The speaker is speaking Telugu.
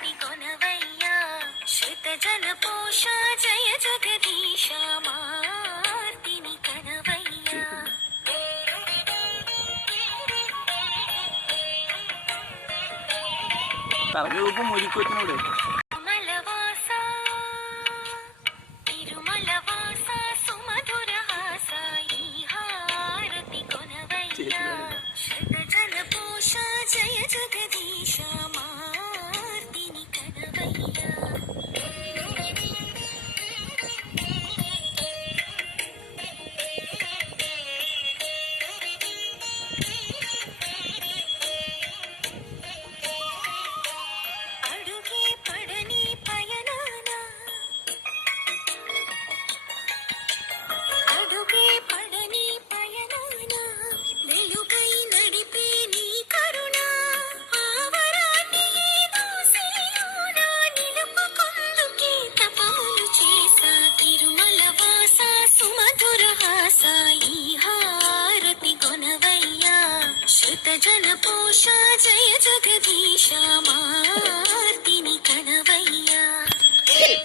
హారతి కొనవయ్యా శ్రుత జన పోష జయ జగదీశ మార్తిని కనవయ్యా తలగలుపు మురికొచ్చినోడు జయ జగదీశ మార్తిని కనవయ్యా అడుగే పడని పయనాన అడుగే పడని పయనాన వెలుగై నడిపే నీ కరుణ ఆవరాన్ని ఏదో సిరిలోన నిలుపుకొందుకే తపములు చేసా తిరుమల వాస సుమధుర హాస ఈ హారతి కొనవయ్యా శ్రుత జన పోష జయ జగదీశ మా